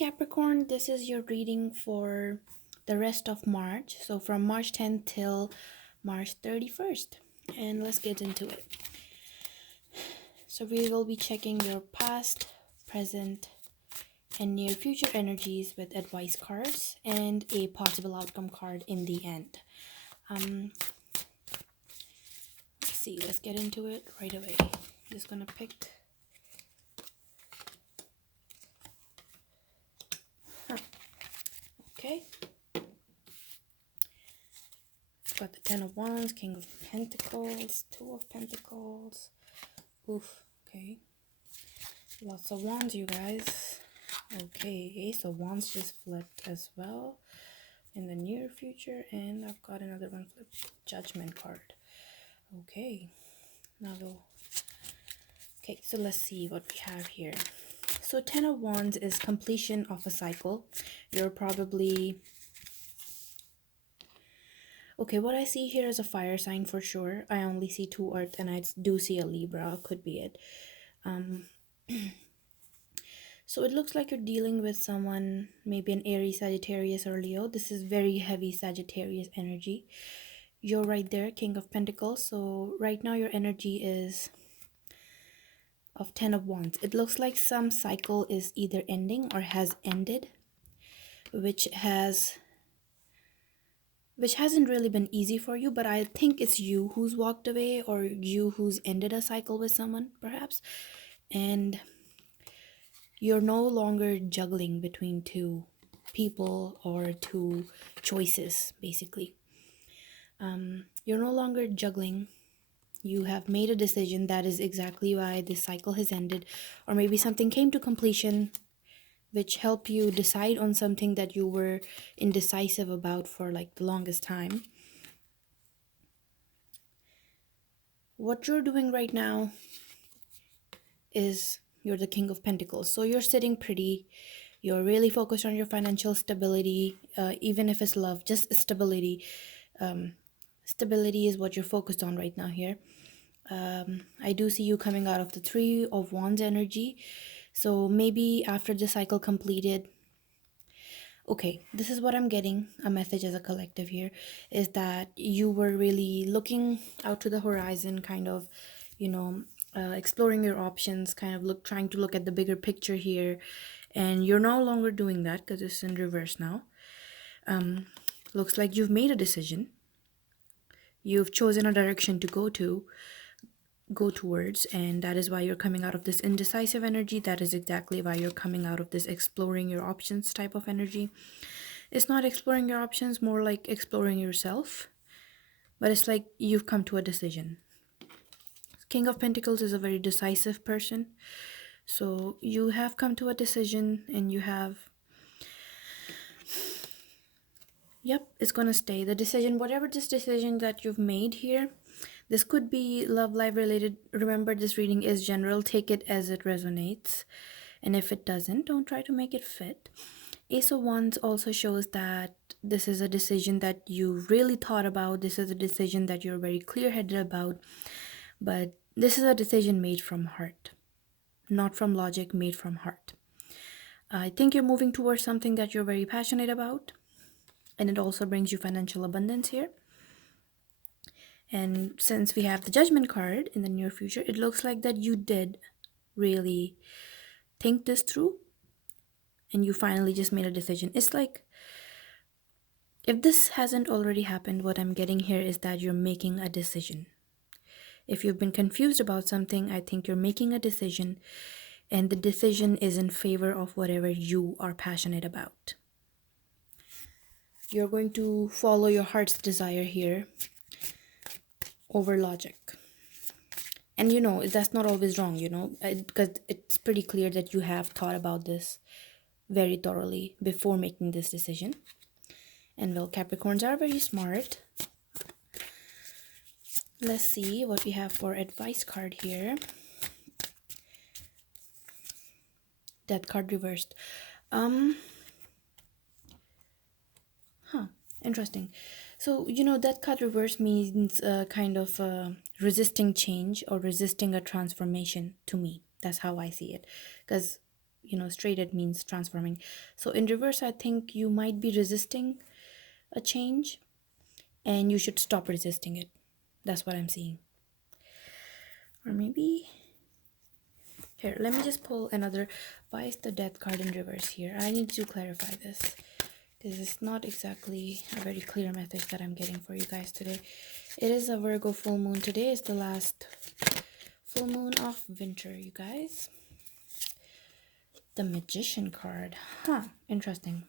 Capricorn, this is your reading for the rest of March. So from March 10th till March 31st. And let's get into it. So we will be checking your past, present, and near future energies with advice cards and a possible outcome card in the end. Let's see, let's get into it right away. I'm just gonna pick. Okay. Got the Ten of Wands, King of Pentacles, Two of Pentacles. Oof, okay. Lots of wands, you guys. Okay, Ace of Wands just flipped as well in the near future. And I've got another one flipped, Judgment card. Okay, now we'll... Okay, so let's see what we have here. So Ten of Wands is completion of a cycle. You're probably... Okay, what I see here is a fire sign for sure. I only see two Earth and I do see a Libra. Could be it. So it looks like you're dealing with someone, maybe an Aries, Sagittarius, or Leo. This is very heavy Sagittarius energy. You're right there, King of Pentacles. So right now your energy is of Ten of Wands. It looks like some cycle is either ending or has ended, which hasn't really been easy for you, but I think it's you who's walked away or you who's ended a cycle with someone, perhaps. And you're no longer juggling between two people or two choices, basically. You're no longer juggling. You have made a decision. That is exactly why this cycle has ended. Or maybe something came to completion which helped you decide on something that you were indecisive about for like the longest time. What you're doing right now is you're the King of Pentacles. So you're sitting pretty. You're really focused on your financial stability, even if it's love, just stability. Stability is what you're focused on right now here. I do see you coming out of the Three of Wands energy. So maybe after the cycle completed, okay, this is what I'm getting, a message as a collective here, is that you were really looking out to the horizon, kind of, exploring your options, kind of trying to look at the bigger picture here. And you're no longer doing that because it's in reverse now. Looks like you've made a decision. You've chosen a direction to go towards, and that is why you're coming out of this indecisive energy. That is exactly why you're coming out of this exploring your options type of energy. It's not exploring your options, more like exploring yourself, but it's like you've come to a decision. King of Pentacles is a very decisive person, so you have come to a decision and you have... Yep, it's gonna stay. The decision, whatever this decision that you've made here, this could be love life related. Remember, this reading is general. Take it as it resonates. And if it doesn't, don't try to make it fit. Ace of Wands also shows that this is a decision that you really thought about. This is a decision that you're very clear-headed about. But this is a decision made from heart. Not from logic, made from heart. I think you're moving towards something that you're very passionate about. And it also brings you financial abundance here. And since we have the Judgment card in the near future, it looks like that you did really think this through. And you finally just made a decision. It's like, if this hasn't already happened, what I'm getting here is that you're making a decision. If you've been confused about something, I think you're making a decision. And the decision is in favor of whatever you are passionate about. You're going to follow your heart's desire here over logic. And that's not always wrong, because it's pretty clear that you have thought about this very thoroughly before making this decision. And well, Capricorns are very smart. Let's see what we have for advice card here. Death card reversed. Interesting. So, that card reverse means kind of resisting change or resisting a transformation to me. That's how I see it. Because, straight it means transforming. So in reverse, I think you might be resisting a change, and you should stop resisting it. That's what I'm seeing. Or maybe here, let me just pull another. Why is the death card in reverse here? I need to clarify this, because it's not exactly a very clear message that I'm getting for you guys today. It is a Virgo full moon. Today is the last full moon of winter, you guys. The Magician card. Interesting.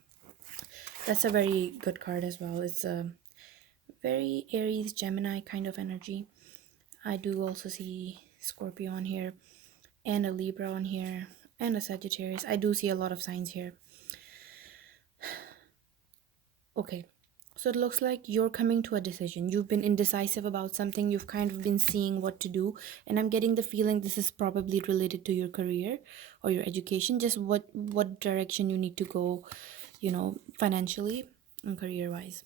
That's a very good card as well. It's a very Aries, Gemini kind of energy. I do also see Scorpio on here, and a Libra on here, and a Sagittarius. I do see a lot of signs here. Okay, so it looks like you're coming to a decision. You've been indecisive about something. You've kind of been seeing what to do, and I'm getting the feeling this is probably related to your career or your education, just what direction you need to go, financially and career wise,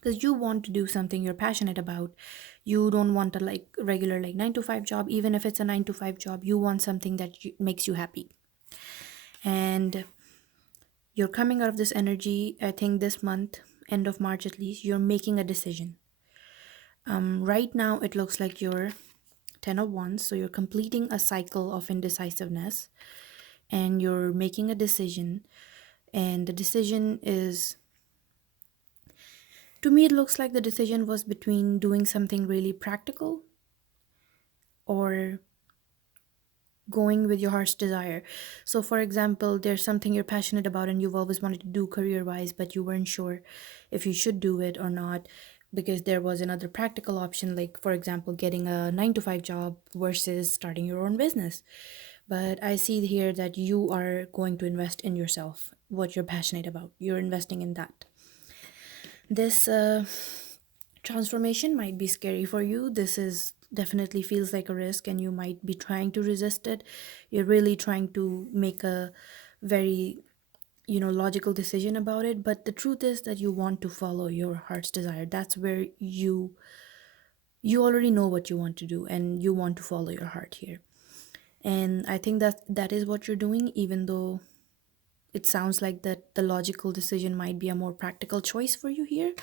because you want to do something you're passionate about. You don't want a regular 9 to 5 job. Even if it's a 9 to 5 job, you want something that makes you happy. And you're coming out of this energy. I think this month, end of March at least, you're making a decision. Right now it looks like you're 10 of Wands, so you're completing a cycle of indecisiveness, and you're making a decision. And the decision is, to me, it looks like the decision was between doing something really practical or going with your heart's desire. So for example, there's something you're passionate about and you've always wanted to do career wise, but you weren't sure if you should do it or not, because there was another practical option, like for example getting a 9 to 5 job versus starting your own business. But I see here that you are going to invest in yourself, what you're passionate about. You're investing in that. This transformation might be scary for you. This is definitely feels like a risk, and you might be trying to resist it. You're really trying to make a very logical decision about it, but the truth is that you want to follow your heart's desire. That's where you already know what you want to do, and you want to follow your heart here. And I think that is what you're doing, even though it sounds like that the logical decision might be a more practical choice for you here.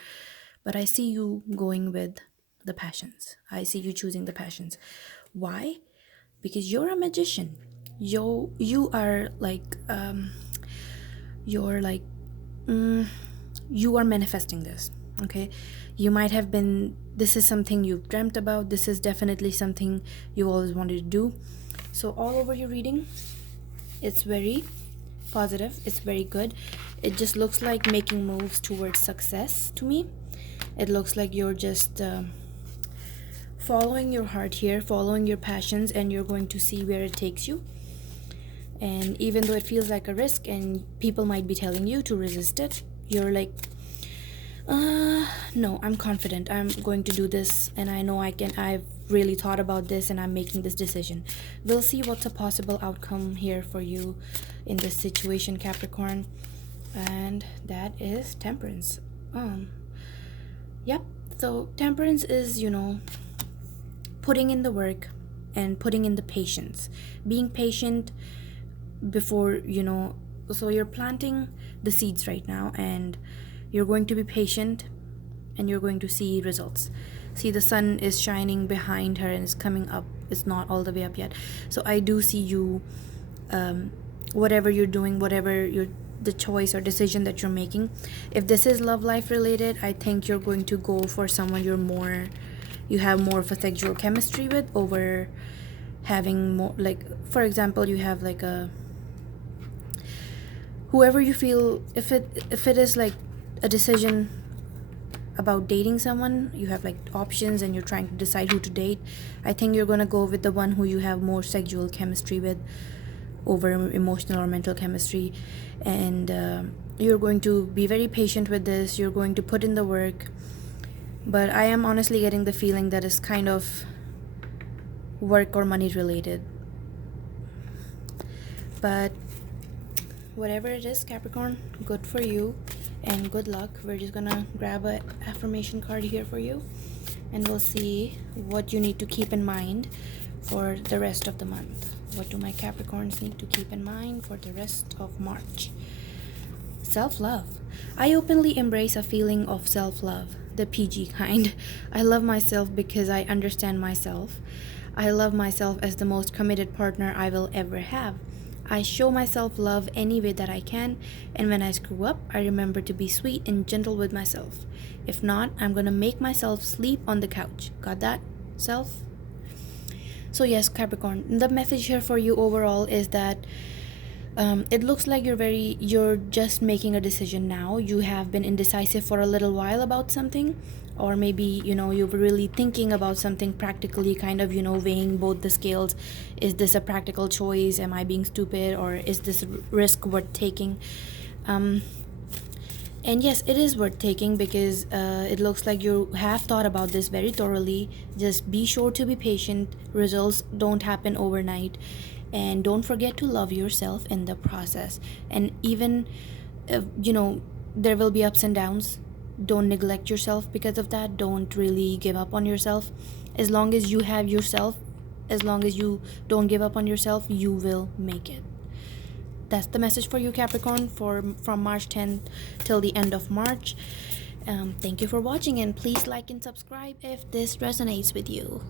But I see you going with the passions. I see you choosing the passions. Why? Because you're a magician. You are like you're like you are manifesting this. Okay, you might have been, this is something you've dreamt about. This is definitely something you always wanted to do. So all over your reading, it's very positive, it's very good. It just looks like making moves towards success to me. It looks like you're just following your heart here, following your passions, and you're going to see where it takes you. And even though it feels like a risk and people might be telling you to resist it, you're like, no, I'm confident. I'm going to do this, and I know I can. I've really thought about this, and I'm making this decision. We'll see what's a possible outcome here for you in this situation, Capricorn. And that is Temperance. Yep. So Temperance is, putting in the work and putting in the patience. Being patient before, so you're planting the seeds right now, and you're going to be patient, and you're going to see results. See, the sun is shining behind her and it's coming up. It's not all the way up yet. So I do see you, whatever you're doing, whatever the choice or decision that you're making. If this is love life related, I think you're going to go for someone you have more of a sexual chemistry with, over having more, like, for example, you have like a, whoever you feel, if it is like a decision about dating someone, you have like options and you're trying to decide who to date. I think you're gonna go with the one who you have more sexual chemistry with over emotional or mental chemistry. And you're going to be very patient with this. You're going to put in the work. But I am honestly getting the feeling that it's kind of work or money related. But whatever it is, Capricorn, good for you and good luck. We're just gonna grab a affirmation card here for you, and we'll see what you need to keep in mind for the rest of the month. What do my Capricorns need to keep in mind for the rest of March? Self-love. I openly embrace a feeling of self-love, the PG kind. I love myself because I understand myself. I love myself as the most committed partner I will ever have. I show myself love any way that I can, and when I screw up, I remember to be sweet and gentle with myself. If not, I'm gonna make myself sleep on the couch. Got that? Self? So, yes, Capricorn, the message here for you overall is that it looks like you're just making a decision now. You have been indecisive for a little while about something, or maybe you're really thinking about something practically, kind of weighing both the scales. Is this a practical choice? Am I being stupid, or is this risk worth taking? um and yes, it is worth taking because it looks like you have thought about this very thoroughly. Just be sure to be patient. Results don't happen overnight. And don't forget to love yourself in the process. And even, there will be ups and downs. Don't neglect yourself because of that. Don't really give up on yourself. As long as you have yourself, as long as you don't give up on yourself, you will make it. That's the message for you, Capricorn, from March 10th till the end of March. Thank you for watching, and please like and subscribe if this resonates with you.